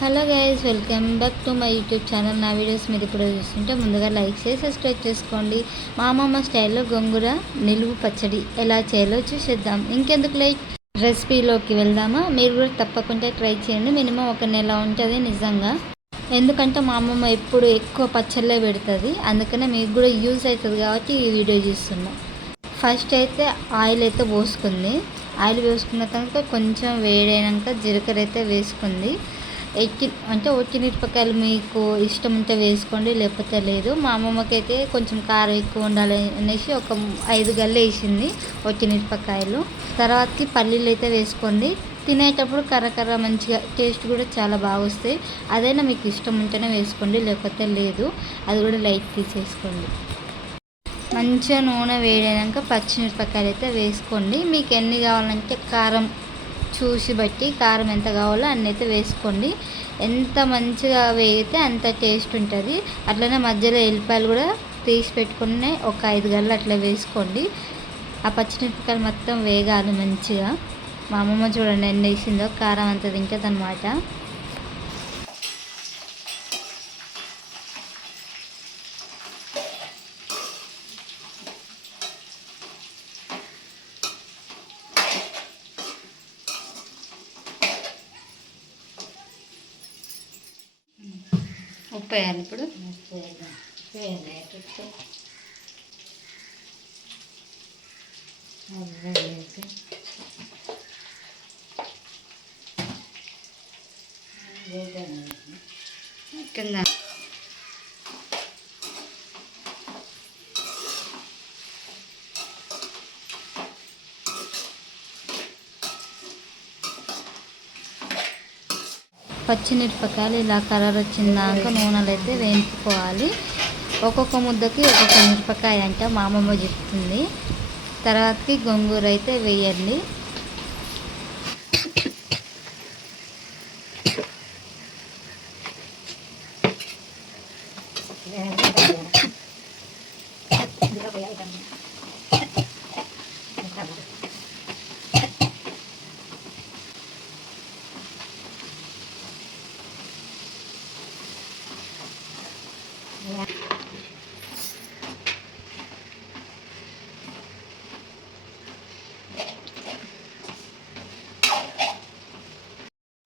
Hello guys, welcome back to my YouTube channel. నా videos మీరు ఇప్పుడు చూస్తుంటే ముందుగా లైక్ చేసి సబ్స్క్రైబ్ చేసుకోండి. మా అమ్మమ్మ స్టైల్లో గోంగూర నిలువు పచ్చడి ఎలా చేయాలో చూసేద్దాం. ఇంకెందుకు లైక్ రెసిపీలోకి వెళ్దామా? మీరు కూడా తప్పకుండా ట్రై చేయండి. మినిమం ఒక నెల ఉంటుంది నిజంగా. ఎందుకంటే మా అమ్మమ్మ ఎప్పుడు ఎక్కువ పచ్చళ్ళే పెడుతుంది, అందుకనే మీకు కూడా యూజ్ అవుతుంది కాబట్టి ఈ వీడియో చూస్తున్నాం. ఫస్ట్ అయితే ఆయిల్ అయితే పోసుకుంది. ఆయిల్ వేసుకున్న తర్వాత కొంచెం వేడైనాక జీలకర్ర అయితే వేసుకుంది. అంటే మిరపకాయలు మీకు ఇష్టం ఉంటే వేసుకోండి, లేకపోతే లేదు. మా అమ్మమ్మకి అయితే కొంచెం కారం ఎక్కువ ఉండాలి అనేసి ఒక 5 గల్లు వేసింది మిరపకాయలు. తర్వాతకి పల్లీలు అయితే వేసుకోండి. తినేటప్పుడు కర్ర మంచిగా టేస్ట్ కూడా చాలా బాగా వస్తాయి. అదైనా మీకు ఇష్టం ఉంటేనే వేసుకోండి, లేకపోతే లేదు. అది కూడా లైట్ తీసేసుకోండి. మంచిగా నూనె వేడైనాక పచ్చిమిరపకాయలు అయితే వేసుకోండి. మీకు ఎన్ని కావాలంటే కారం చూసి బట్టి కారం ఎంత కావాలో అన్నీ అయితే వేసుకోండి. ఎంత మంచిగా వేగితే అంత టేస్ట్ ఉంటుంది. అట్లనే మధ్యలో ఎల్లిపాయలు కూడా తీసి పెట్టుకుని ఒక 5 గల్లు అట్లా వేసుకోండి. ఆ పచ్చిమిరపకాయలు మొత్తం వేగాలి మంచిగా. మా అమ్మమ్మ చూడండి ఎన్ని వేసిందో, కారం అంత తింటుంది అనమాట. ఉప్పు వేయాలి ఇప్పుడు. కింద పచ్చిమిరపకాయలు ఇలా కలర్ వచ్చిందాక నూనెలు అయితే వేయించుకోవాలి. ఒక్కొక్క ముద్దకి ఒక్కొక్క మిరపకాయ అంటే మా అమ్మమ్మ చెప్తుంది. తర్వాతకి గోంగూర అయితే వేయండి.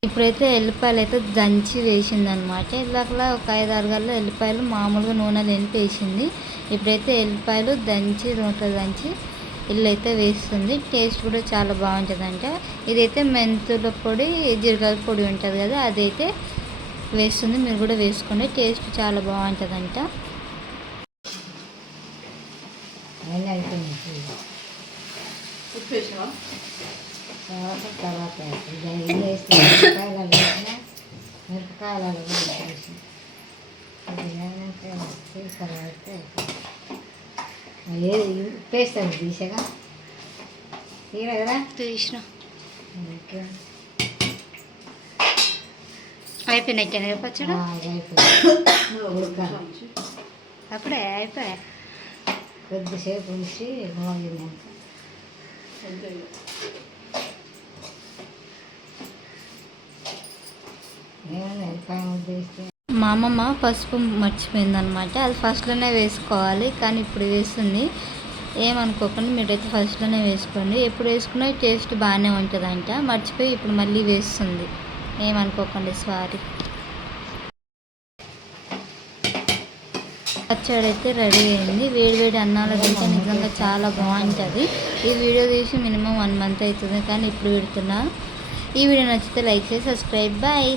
ఇప్పుడైతే ఎల్లిపాయలు అయితే దంచి వేసిందనమాట. ఇలాగలా ఒక 5-6 గల్లు ఎల్లిపాయలు మామూలుగా నూనె లేనిపి వేసింది. ఇప్పుడైతే ఎల్లిపాయలు దంచి నూనెలో దంచి ఇల్లు అయితే వేస్తుంది. టేస్ట్ కూడా చాలా బాగుంటుందంట. ఇదైతే మెంతుల పొడి, జీలకర్ర పొడి ఉంటుంది కదా, అదైతే వేస్తుంది. మీరు కూడా వేసుకోండి, టేస్ట్ చాలా బాగుంటుందంట. తర్వాత మిరపకాయలు ఉప్పేస్తాను తీసగా తీర కదా తీసిన అయిపోయినట్టే పచ్చడి. అప్పుడే అయిపోయా. కొద్దిసేపు ఉంచి మోగినాక మా అమ్మమ్మ పసుపు మర్చిపోయిందనమాట. అది ఫస్ట్లోనే వేసుకోవాలి, కానీ ఇప్పుడు వేస్తుంది. ఏమనుకోకండి, మీరైతే ఫస్ట్లోనే వేసుకోండి. ఎప్పుడు వేసుకున్నా టేస్ట్ బాగానే ఉంటుందంట. మర్చిపోయి ఇప్పుడు మళ్ళీ వేస్తుంది, ఏమనుకోకండి, సారీ. పచ్చడి అయితే రెడీ అయింది. వేడివేడి అన్నాలు తింటే నిజంగా చాలా బాగుంటుంది. ఈ వీడియో తీసి మినిమం 1 మంత్ అవుతుంది, కానీ ఇప్పుడు పెడుతున్నా. ఈ వీడియో నచ్చితే లైక్ చేసి సబ్స్క్రైబ్. బాయ్.